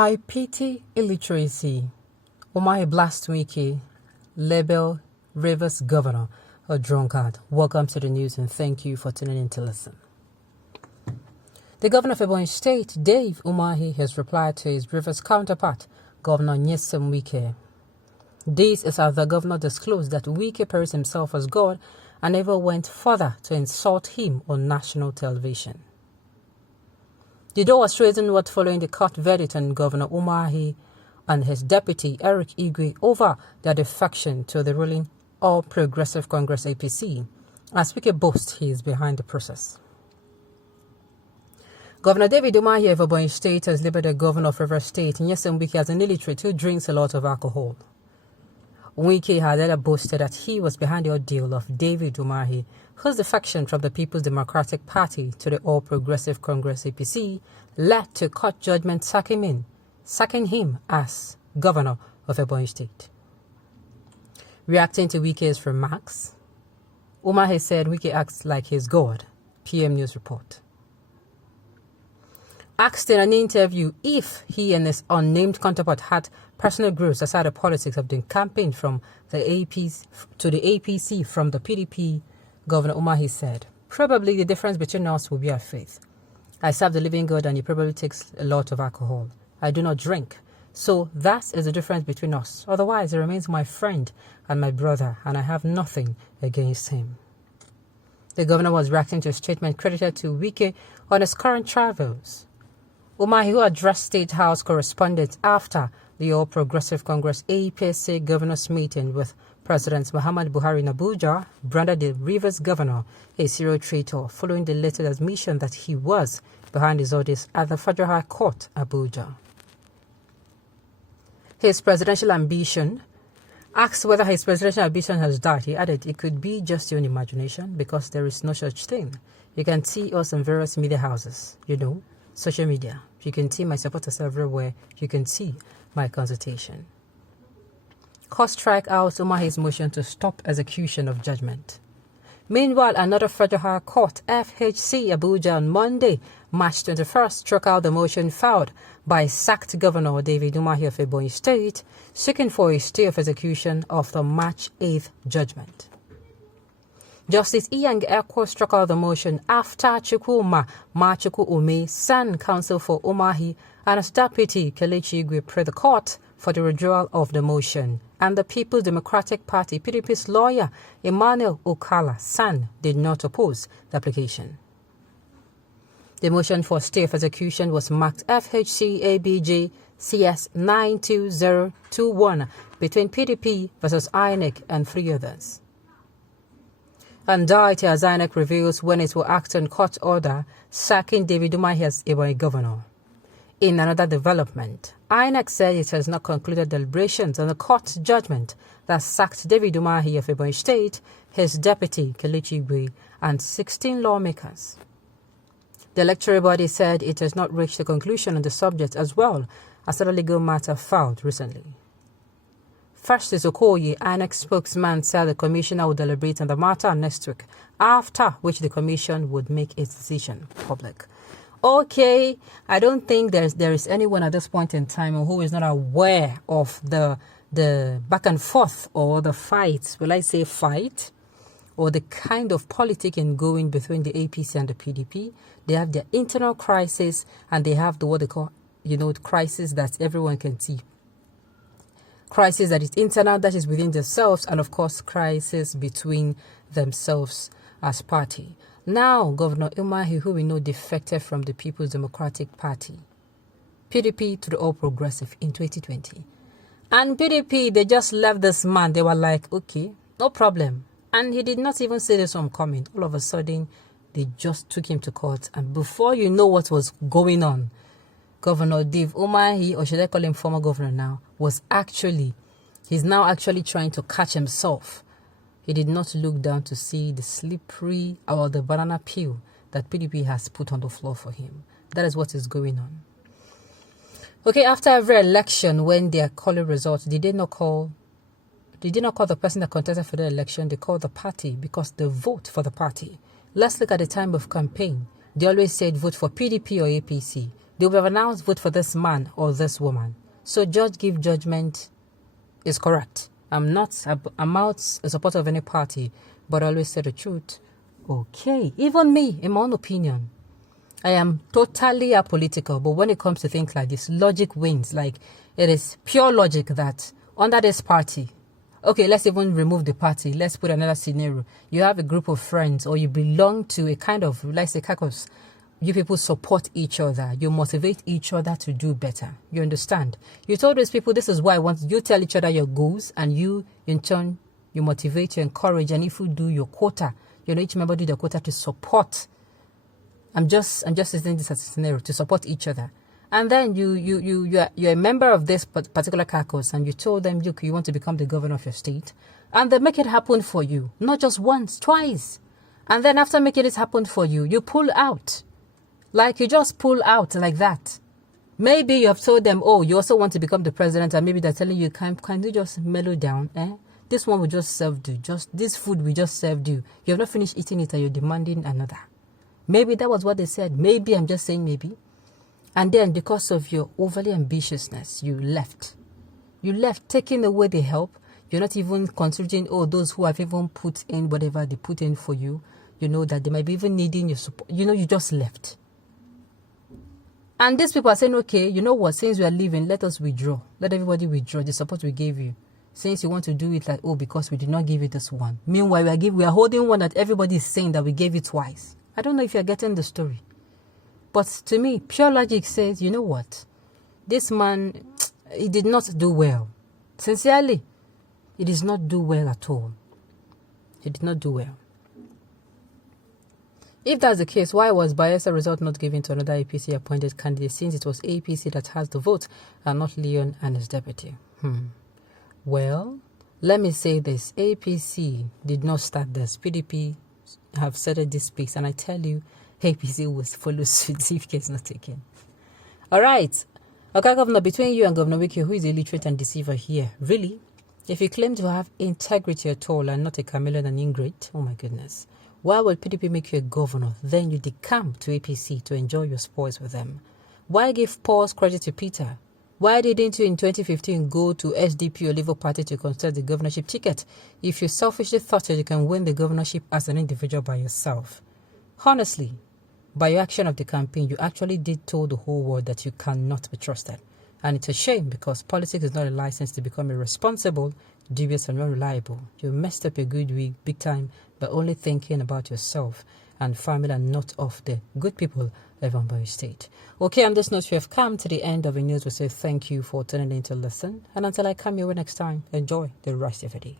I pity illiteracy. Umahi blast Wike, label Rivers governor a drunkard. Welcome to the news and thank you for tuning in to listen. The governor of Ebonyi State, Dave Umahi, has replied to his Rivers counterpart, Governor Nyesom Wike. This is as the governor disclosed that Wike praised himself as God and never went further to insult him on national television. The door was straightened what following the court verdict on Governor Umahi and his deputy Eric Igwe over their defection to the ruling All Progressive Congress APC, as Wike boasts he is behind the process. Governor David Umahi of Ebonyi State has labeled the governor of Rivers State, Nyesom Wike, as an illiterate who drinks a lot of alcohol. Wike had earlier boasted that he was behind the ordeal of David Umahi, whose defection from the People's Democratic Party to the All Progressive Congress APC led to court judgment sacking him as governor of Ebonyi State. Reacting to Wike's remarks, Umahi said Wike acts like he's God. PM News report. Asked in an interview if he and his unnamed counterpart had personal growth aside the politics of doing campaign from the APC to the APC from the PDP, Governor Umahi said, "Probably the difference between us will be our faith. I serve the living God and he probably takes a lot of alcohol. I do not drink. So that is the difference between us. Otherwise, he remains my friend and my brother, and I have nothing against him." The governor was reacting to a statement credited to Wike on his current travels. Umahi, who addressed State House correspondents after the All Progressive Congress APC governors meeting with President Muhammad Buhari in Abuja, branded the Rivers governor a serial traitor following the latest admission that he was behind his orders at the Federal High Court, Abuja. His presidential ambition. Asked whether his presidential ambition has died, he added it could be just your own imagination because there is no such thing. You can see us in various media houses, social media. You can see my supporters everywhere. You can see my consultation. Court strike out Umahi's motion to stop execution of judgment. Meanwhile, another Federal High Court, FHC Abuja, on Monday, March 21st, struck out the motion filed by sacked Governor David Umahi of Ebonyi State, seeking for a stay of execution of the March 8th judgment. Justice Iyang Eko struck out the motion after Chukwuma Machuku Ume, son counsel for Umahi, and his deputy Kelechi Igwe prayed the court for the withdrawal of the motion, and the People's Democratic Party PDP's lawyer Emmanuel Okala, son, did not oppose the application. The motion for stay of execution was marked FHC ABJ CS 92021 between PDP versus INEC and 3 others. Anxiety as INEC reveals when it will act on court order sacking David Umahi as Ebonyi governor. In another development, INEC said it has not concluded deliberations on the court judgment that sacked David Umahi of Ebonyi State, his deputy Kelechi Igwe, and 16 lawmakers. The electoral body said it has not reached a conclusion on the subject as well as other legal matter filed recently. Festus Okoye, INEC spokesman, said the commissioner would deliberate on the matter next week, after which the commission would make its decision public. Okay, I don't think there is anyone at this point in time who is not aware of the back and forth or the fight, will I say fight, or the kind of politicking going between the APC and the PDP. They have their internal crisis and they have what they call, crisis that everyone can see. Crisis that is internal, that is within themselves, and of course, crisis between themselves as party. Now, Governor Umahi, who we know defected from the People's Democratic Party, PDP to the All Progressive in 2020. And PDP, they just left this man. They were like, okay, no problem. And he did not even see this one coming. All of a sudden, they just took him to court. And before you know what was going on, Governor Dave Umahi, or should I call him former governor now, he's now actually trying to catch himself. He did not look down to see the slippery or the banana peel that PDP has put on the floor for him. That is what is going on. Okay, after every election, when they are calling results, they did not call the person that contested for the election. They called the party because they vote for the party. Let's look at the time of campaign. They always said vote for PDP or APC. They will have announced vote for this man or this woman. So judge give judgment is correct. I'm not a supporter of any party, but I always say the truth. Okay, even me, in my own opinion, I am totally apolitical, but when it comes to things like this, logic wins. Like, it is pure logic that under this party, okay, let's even remove the party. Let's put another scenario. You have a group of friends, or you belong to a kind of, let's say, you people support each other. You motivate each other to do better. You understand? You told these people, this is why I want. You tell each other your goals, and you, in turn, you motivate, you encourage, and if you do your quota, each member do the quota to support. I'm just using this as a scenario to support each other. And then you're a member of this particular caucus, and you told them you want to become the governor of your state, and they make it happen for you, not just once, twice. And then after making it happen for you, you pull out. Like, you just pull out like that. Maybe you have told them, oh, you also want to become the president, and maybe they're telling you, can you just mellow down? This one will just serve you. Just this food we just served you. You have not finished eating it, and you're demanding another. Maybe that was what they said. Maybe, I'm just saying maybe. And then because of your overly ambitiousness, you left. You left, taking away the help. You're not even considering, those who have even put in whatever they put in for you. You know that they might be even needing your support. You just left. And these people are saying, okay, you know what, since we are leaving, let us withdraw. Let everybody withdraw the support we gave you. Since you want to do it like, because we did not give you this one. Meanwhile, we are holding one that everybody is saying that we gave it twice. I don't know if you're getting the story. But to me, pure logic says, you know what? This man, he did not do well. Sincerely, he did not do well at all. He did not do well. If that's the case, why was Bayelsa result not given to another APC appointed candidate, since it was APC that has the vote and not Leon and his deputy? Well, let me say this. APC did not start this. PDP have started this space, and I tell you, APC will follow suit if case not taken. All right. Okay, Governor, between you and Governor Wike, who is illiterate and deceiver here? Really? If you claim to have integrity at all and not a chameleon and ingrate, oh my goodness. Why would PDP make you a governor? Then you decamp to APC to enjoy your spoils with them. Why give Paul's credit to Peter? Why didn't you in 2015 go to SDP or Labour Party to contest the governorship ticket if you selfishly thought that you can win the governorship as an individual by yourself? Honestly, by your action of the campaign, you actually did tell the whole world that you cannot be trusted. And it's a shame, because politics is not a license to become irresponsible, dubious and unreliable. You messed up your good week big time by only thinking about yourself and family and not of the good people of Ambari State. Okay, on this note, we have come to the end of the news. We say thank you for tuning in to listen. And until I come your way next time, enjoy the rest of the day.